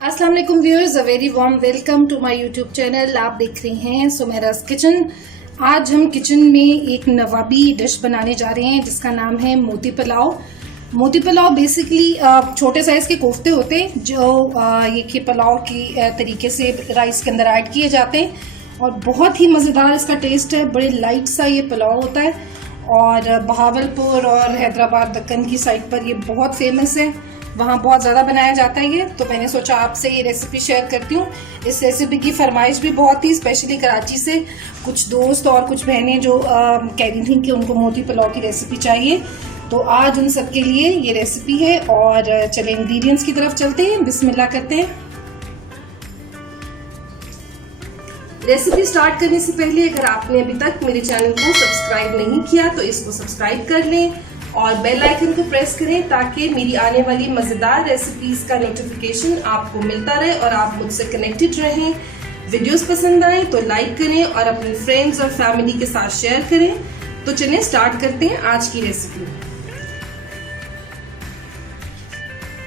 अस्सलाम वालेकुम viewers, a very warm welcome to my YouTube channel. आप देख रहे हैं सुमेरा's किचन। आज हम किचन में एक नवाबी डिश बनाने जा रहे हैं जिसका नाम है मोती पुलाव। मोती पुलाव बेसिकली छोटे साइज के कोफ्ते होते हैं जो ये पुलाव की तरीके से राइस के अंदर ऐड किए जाते हैं और बहुत ही मज़ेदार इसका टेस्ट है। बड़े लाइट सा ये पुलाव होता है और बहावलपुर और हैदराबाद दक्कन की साइड पर ये बहुत फेमस है, वहाँ बहुत ज़्यादा बनाया जाता है ये। तो मैंने सोचा आपसे ये रेसिपी शेयर करती हूँ। इस रेसिपी की फरमाइश भी बहुत थी, स्पेशली कराची से कुछ दोस्त और कुछ बहनें जो कह रही थी कि उनको मोती पुलाव की रेसिपी चाहिए, तो आज उन सब के लिए ये रेसिपी है। और चले इंग्रेडिएंट्स की तरफ चलते हैं, बिस्मिल्लाह करते हैं। रेसिपी स्टार्ट करने से पहले अगर आपने अभी तक मेरे चैनल को सब्सक्राइब नहीं किया तो इसको सब्सक्राइब कर लें और बेल आइकन को प्रेस करें ताकि मेरी आने वाली मजेदार रेसिपीज का नोटिफिकेशन आपको मिलता रहे और आप मुझसे कनेक्टेड रहें। वीडियोस पसंद आए तो लाइक करें और अपने फ्रेंड्स और फैमिली के साथ शेयर करें। तो चलिए स्टार्ट करते हैं आज की रेसिपी।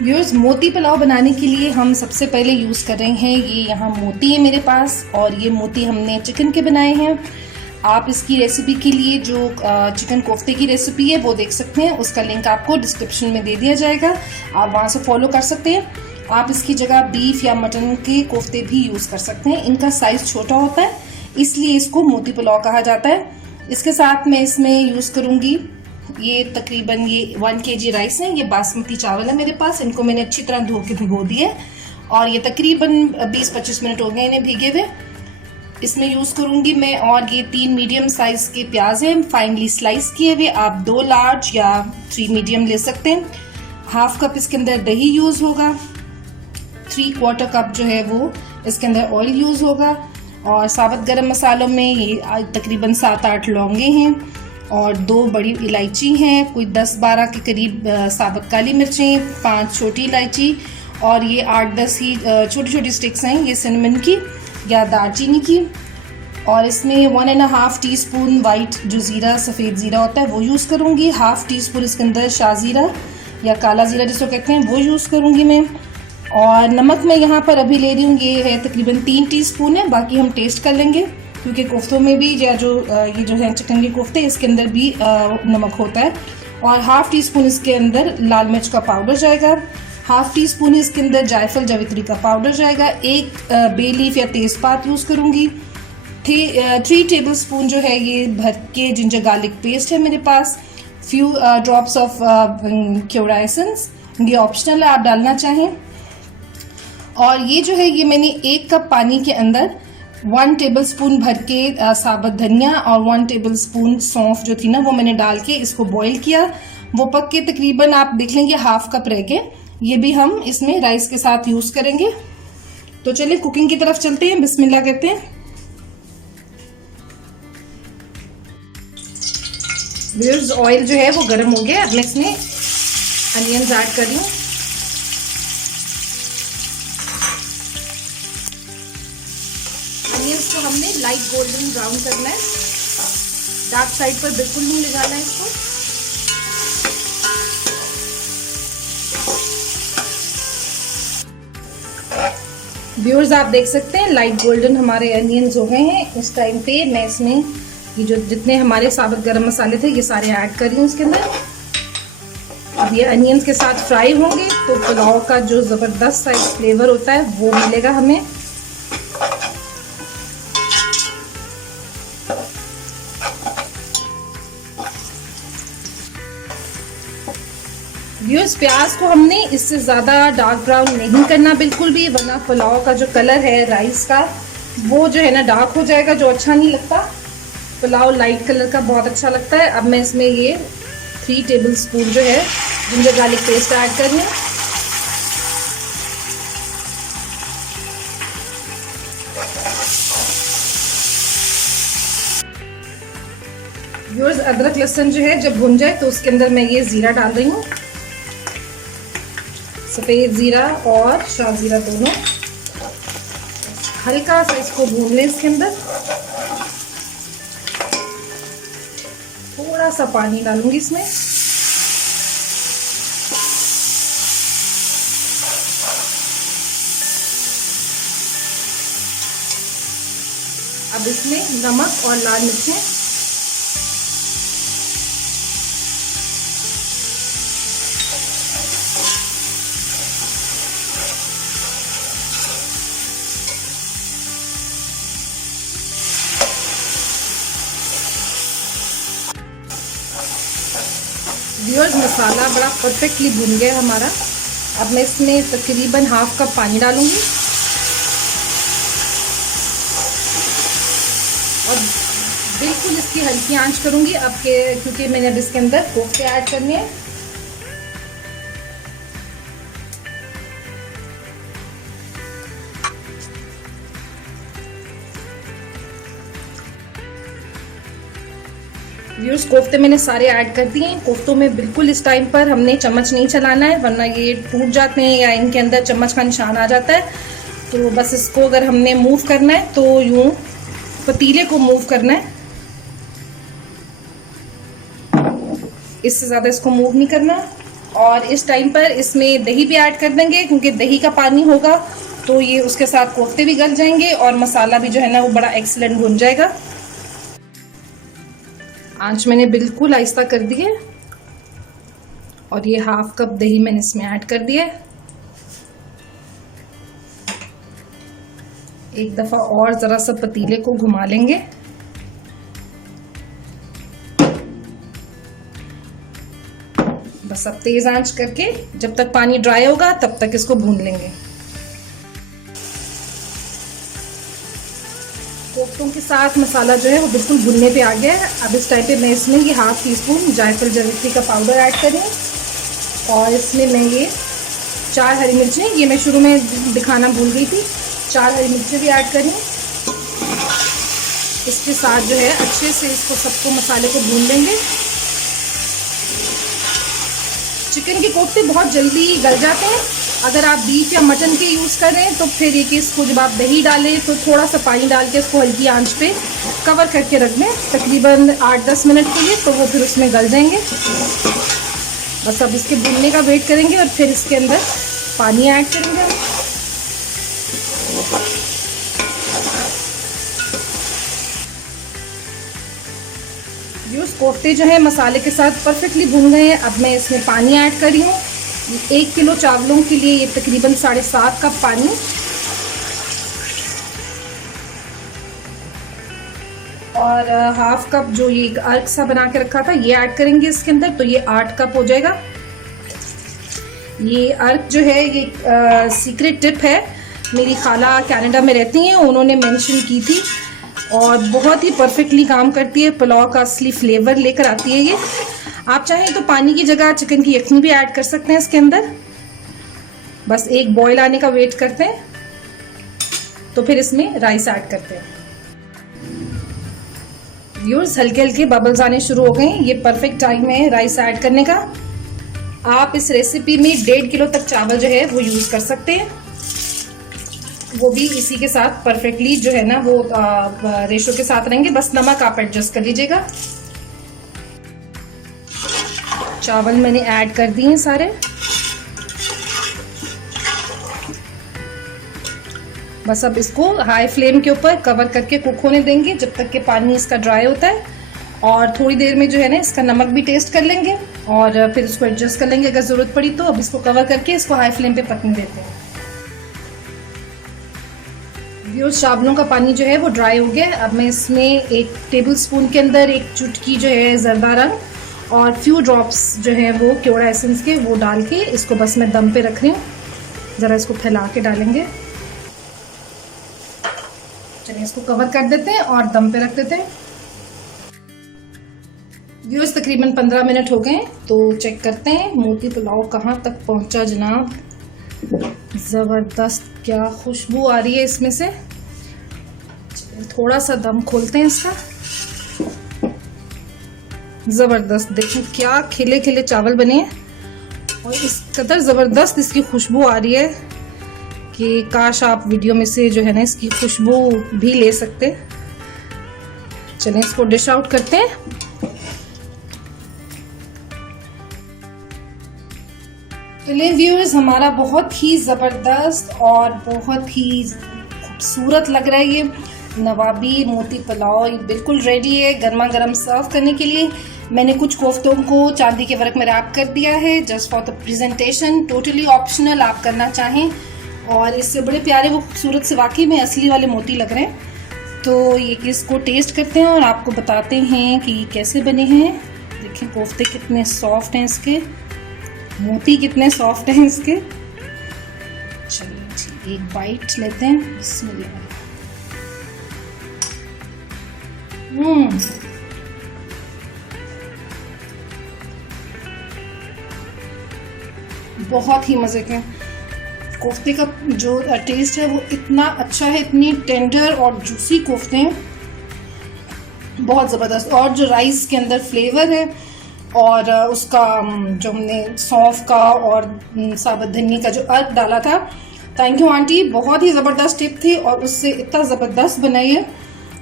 व्यूअर्स, मोती पुलाव बनाने के लिए हम सबसे पहले यूज कर रहे हैं ये यहाँ मोती है मेरे पास, और ये मोती हमने चिकन के बनाए हैं। आप इसकी रेसिपी के लिए जो चिकन कोफ्ते की रेसिपी है वो देख सकते हैं, उसका लिंक आपको डिस्क्रिप्शन में दे दिया जाएगा, आप वहां से फॉलो कर सकते हैं। आप इसकी जगह बीफ या मटन के कोफ्ते भी यूज कर सकते हैं। इनका साइज छोटा होता है इसलिए इसको मोती पुलाव कहा जाता है। इसके साथ मैं इसमें यूज करूंगी ये तकरीबन 1 kg राइस है। ये बासमती चावल है मेरे पास, इनको मैंने अच्छी तरह धो के भिगो दिए और ये तकरीबन 20-25 मिनट हो गए इन्हें भीगे हुए। इसमें यूज करूंगी मैं, और ये 3 मीडियम साइज के प्याज हैं फाइनली स्लाइस किए हुए। आप 2 लार्ज या 3 मीडियम ले सकते हैं। हाफ कप इसके अंदर दही यूज होगा, 3/4 कप जो है वो इसके अंदर ऑयल यूज होगा, और साबुत गरम मसालों में ये तकरीबन 7-8 लौंगे हैं और 2 बड़ी इलायची हैं, कोई 10-12 के करीब साबुत काली मिर्चें, 5 छोटी इलायची, और ये 8-10 ही छोटी छोटी स्टिक्स हैं ये सिनेमन की या दालचीनी की। और इसमें 1.5 टीस्पून वाइट जो जीरा सफ़ेद ज़ीरा होता है वो यूज़ करूँगी। 1/2 टीस्पून इसके अंदर शाह ज़ीरा या काला ज़ीरा जिसको कहते हैं वो यूज़ करूँगी मैं। और नमक मैं यहाँ पर अभी ले रही हूँ, ये है तकरीबन 3 टीस्पून है, बाकी हम टेस्ट कर लेंगे क्योंकि कोफ्तों में भी या जो ये जो है चिकन के कोफ्ते इसके अंदर भी नमक होता है। और 1/2 टीस्पून इसके अंदर लाल मिर्च का पाउडर जाएगा, 1/2 टीस्पून इसके अंदर जायफल जावित्री का पाउडर जाएगा, 1 बे लीफ या तेज़पात यूज़ करूँगी, 3 टेबल स्पून जो है ये भर के जिंजर गार्लिक पेस्ट है मेरे पास, few drops of kewra essence, ये ऑप्शनल है आप डालना चाहें। और ये जो है ये मैंने 1 कप पानी के अंदर 1 टेबल स्पून भर के साबुत धनिया और 1 टेबल स्पून सौंफ जो थी ना वो मैंने डाल के इसको बॉईल किया। वो पक के तकरीबन आप देख लेंगे 1/2 कप रह के, ये भी हम इसमें राइस के साथ यूज करेंगे। तो चलिए कुकिंग की तरफ चलते हैं, बिस्मिल्लाह कहते हैं। व्यूअर्स, ऑयल जो है वो गर्म हो गया, अब मैं इसमें अनियंस ऐड कर रही हूँ। अनियंस को हमने लाइट गोल्डन ब्राउन करना है, डार्क साइड पर बिल्कुल नहीं ले जाना है इसको। व्यूअर्स, आप देख सकते हैं लाइट गोल्डन हमारे अनियंस हो गए हैं। इस टाइम पे मैं इसमें ये जो जितने हमारे साबुत गरम मसाले थे ये सारे ऐड कर रही हूँ इसके अंदर। अब ये अनियंस के साथ फ्राई होंगे तो पुलाव का जो ज़बरदस्त सा फ्लेवर होता है वो मिलेगा हमें। व्यूअर्स, प्याज को हमने इससे ज़्यादा डार्क ब्राउन नहीं करना बिल्कुल भी, वरना पुलाव का जो कलर है राइस का वो जो है ना डार्क हो जाएगा, जो अच्छा नहीं लगता। पुलाव लाइट कलर का बहुत अच्छा लगता है। अब मैं इसमें ये 3 टेबल स्पून जो है जिंजर गार्लिक पेस्ट ऐड कर रही हूँ। व्यूअर्स, अदरक लहसुन जो है जब भुन जाए तो उसके अंदर मैं ये ज़ीरा डाल रही हूँ, सफ़ेद ज़ीरा और शाह ज़ीरा दोनों। हल्का सा इसको भून लें इसके अंदर। थोड़ा सा पानी डालूंगी इसमें। अब इसमें नमक और लाल मिर्चें, व्यूअर्स मसाला बड़ा परफेक्टली भुन गया हमारा। अब मैं इसमें तकरीबन हाफ कप पानी डालूंगी और बिल्कुल इसकी हल्की आंच करूंगी अब के, क्योंकि मैंने अब इसके अंदर कोफ्ते ऐड करने हैं। व्यूअर्स कोफ्ते मैंने सारे ऐड कर दिए हैं। कोफ्तों में बिल्कुल इस टाइम पर हमने चम्मच नहीं चलाना है, वरना ये टूट जाते हैं या इनके अंदर चम्मच का निशान आ जाता है। तो बस इसको अगर हमने मूव करना है तो यूं पतीले को मूव करना है, इससे ज़्यादा इसको मूव नहीं करना। और इस टाइम पर इसमें दही भी ऐड कर देंगे, क्योंकि दही का पानी होगा तो ये उसके साथ कोफ्ते भी गल जाएंगे और मसाला भी जो है ना वो बड़ा एक्सीलेंट भुन जाएगा। आंच मैंने बिल्कुल आहिस्ता कर दी है और ये हाफ कप दही मैंने इसमें ऐड कर दिया है। एक दफा और जरा सा पतीले को घुमा लेंगे। बस अब तेज आंच करके जब तक पानी ड्राई होगा तब तक इसको भून लेंगे। कोफ्तों के साथ मसाला जो है वो बिल्कुल भुनने पे आ गया है। अब इस टाइम पे मैं इसमें ये हाफ टी स्पून जायफल जवित्री का पाउडर ऐड करें और इसमें मैं ये 4 हरी मिर्चें, ये मैं शुरू में दिखाना भूल गई थी, 4 हरी मिर्चें भी ऐड करें। इसके साथ जो है अच्छे से इसको सबको मसाले को भून लेंगे। चिकन के कोफ्ते बहुत जल्दी गल जाते हैं। अगर आप बीफ या मटन के यूज़ करें तो फिर ये कि इसको जब आप दही डालें तो थोड़ा सा पानी डाल के इसको हल्की आंच पे कवर करके रख दें तकरीबन 8-10 मिनट के लिए, तो वो फिर उसमें गल जाएंगे। बस अब इसके भुनने का वेट करेंगे और फिर इसके अंदर पानी ऐड करेंगे। व्यूअर्स कोफ्ते जो है मसाले के साथ परफेक्टली भुन गए हैं। अब मैं इसमें पानी ऐड कर रही हूँ। 1 किलो चावलों के लिए ये तकरीबन 7.5 कप पानी। और हाफ कप जो ये अर्क सा बना के रखा था ये ऐड करेंगे इसके अंदर, तो ये 8 कप हो जाएगा। ये अर्क जो है ये सीक्रेट टिप है, मेरी खाला कनाडा में रहती हैं, उन्होंने मेंशन की थी और बहुत ही परफेक्टली काम करती है, पुलाव का असली फ्लेवर लेकर आती है ये। आप चाहें तो पानी की जगह चिकन की यखनी भी ऐड कर सकते हैं इसके अंदर। बस एक बॉईल आने का वेट करते हैं तो फिर इसमें राइस ऐड करते हैं। व्यूअर्स हल्के हल्के बबल्स आने शुरू हो गए हैं, ये परफेक्ट टाइम है राइस ऐड करने का। आप इस रेसिपी में 1.5 किलो तक चावल जो है वो यूज कर सकते हैं, वो भी इसी के साथ परफेक्टली जो है ना वो रेशो के साथ रहेंगे। बस नमक आप एडजस्ट कर लीजिएगा। चावल मैंने ऐड कर दिए हैं सारे। बस अब इसको हाई फ्लेम के ऊपर कवर करके कुक होने देंगे जब तक कि पानी इसका ड्राई होता है। और थोड़ी देर में जो है ना इसका नमक भी टेस्ट कर लेंगे और फिर इसको एडजस्ट कर लेंगे अगर जरूरत पड़ी तो। अब इसको कवर करके इसको हाई फ्लेम पे पकने देते हैं। व्यूअर्स चावलों का पानी जो है वो ड्राई हो गया है। अब मैं इसमें 1 टेबल स्पून के अंदर 1 चुटकी जो है जरदा रंग और फ्यू ड्रॉप्स जो है वो केवड़ा एसेंस के वो डाल के इसको बस मैं दम पे रख रही हूँ। ज़रा इसको फैला के डालेंगे। चलिए इसको कवर कर देते हैं और दम पे रख देते हैं। व्यूअर्स तकरीबन 15 मिनट हो गए हैं तो चेक करते हैं मोती पुलाव कहाँ तक पहुँचा जनाब। ज़बरदस्त क्या खुशबू आ रही है इसमें से। थोड़ा सा दम खोलते हैं इसका। ज़बरदस्त देखें क्या खिले खिले चावल बने हैं और इस कदर ज़बरदस्त इसकी खुशबू आ रही है कि काश आप वीडियो में से जो है ना इसकी खुशबू भी ले सकते। चलें इसको डिश आउट करते हैं। चलिए व्यूअर्स हमारा बहुत ही ज़बरदस्त और बहुत ही खूबसूरत लग रहा है ये नवाबी मोती पुलाव बिल्कुल रेडी है गर्मा गर्म सर्व करने के लिए। मैंने कुछ कोफ्तों को चांदी के वर्क में रैप कर दिया है just for the presentation, totally optional आप करना चाहें। और इससे बड़े प्यारे वो खूबसूरत से वाकई में असली वाले मोती लग रहे हैं। तो ये इसको टेस्ट करते हैं और आपको बताते हैं कि कैसे बने हैं। देखिए कोफ्ते कितने सॉफ्ट हैं इसके, मोती कितने सॉफ्ट हैं इसके। चलिए एक बाइट लेते हैं, बिस्मिल्लाह। बहुत ही मजे के कोफ्ते का जो टेस्ट है वो इतना अच्छा है, इतनी टेंडर और जूसी कोफ्ते हैं, बहुत ज़बरदस्त। और जो राइस के अंदर फ्लेवर है और उसका जो हमने सौंफ का और साबुत धनिया का जो अर्क डाला था, थैंक यू आंटी, बहुत ही ज़बरदस्त टिप थी और उससे इतना ज़बरदस्त बनाई है।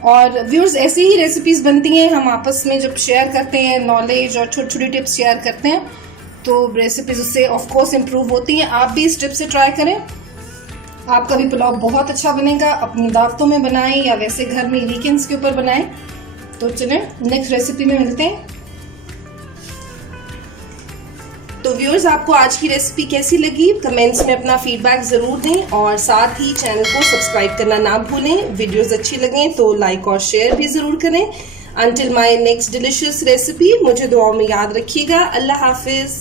और व्यूअर्स ऐसी ही रेसिपीज़ बनती हैं, हम आपस में जब शेयर करते हैं नॉलेज और छोटी छोटी टिप्स शेयर करते हैं तो रेसिपीज उससे ऑफ कोर्स इम्प्रूव होती हैं। आप भी इस टिप से ट्राई करें, आपका भी पुलाव बहुत अच्छा बनेगा। अपनी दावतों में बनाएं या वैसे घर में वीकेंड्स के ऊपर बनाएं। तो चलें नेक्स्ट रेसिपी में मिलते हैं। तो व्यूअर्स आपको आज की रेसिपी कैसी लगी कमेंट्स में अपना फीडबैक ज़रूर दें और साथ ही चैनल को सब्सक्राइब करना ना भूलें। वीडियोस अच्छी लगें तो लाइक और शेयर भी ज़रूर करें। Until my next delicious recipe, मुझे दुआओं में याद रखिएगा। अल्लाह हाफिज।